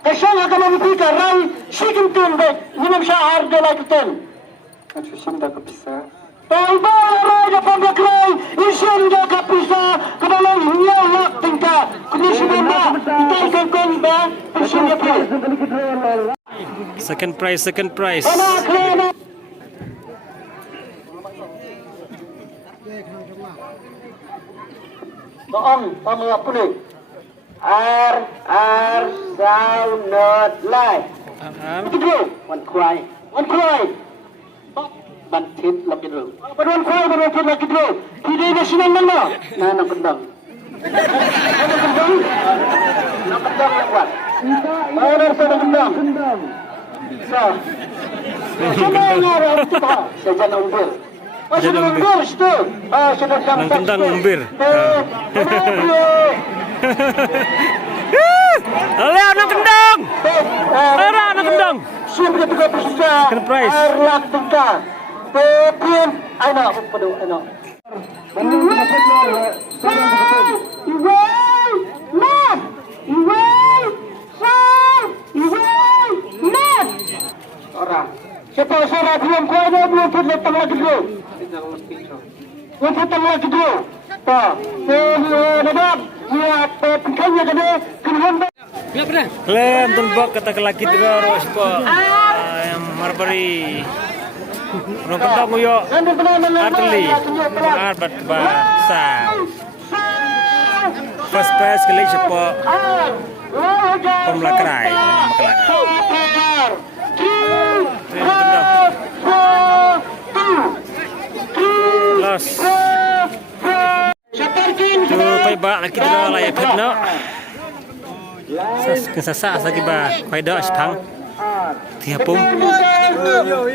Kashan akan membuka rai sikin tumbek minum syahar de lagi ten. Acho sim da kapisa. Taiba rai da pambak rai isin da kapisa kedalam nyolak tingkah kondisi benda kita ikon ba isin da pe. Second prize. Doong pamela pulik. Sound not live. Kidro, one cry. Bantit lagi dulu. One cry, bantit lagi dulu. Tidak ada sinan mana? Nak kendang. Nak kendang yang kuat. Ada sana kendang. So. Sama yang ada itu tak. Sejan umbir. Sudah umbir itu. Sudah sampai. Kendang umbir. Oleh anak kendang. Anak kendang. Sudah 30 Second prize. Arlak tingkah. Pepin. Aina. Padu. Aina. Orang. Siapa suara belum kau ada belum pun datang lagi dulu. Belum datang lagi dulu. Tak. Dapat. Ya, pekanya kena kenhan. Klaim tumbak kata kelaki terus po. Yang marbari. Orang kendang uyo. Arteli. Arbat bahasa. First prize kali siapa pemlakarai. Los. Tupai bak lagi terus layak petno. Kesasa lagi ba. Koi dah setang. Tiapung. Yo.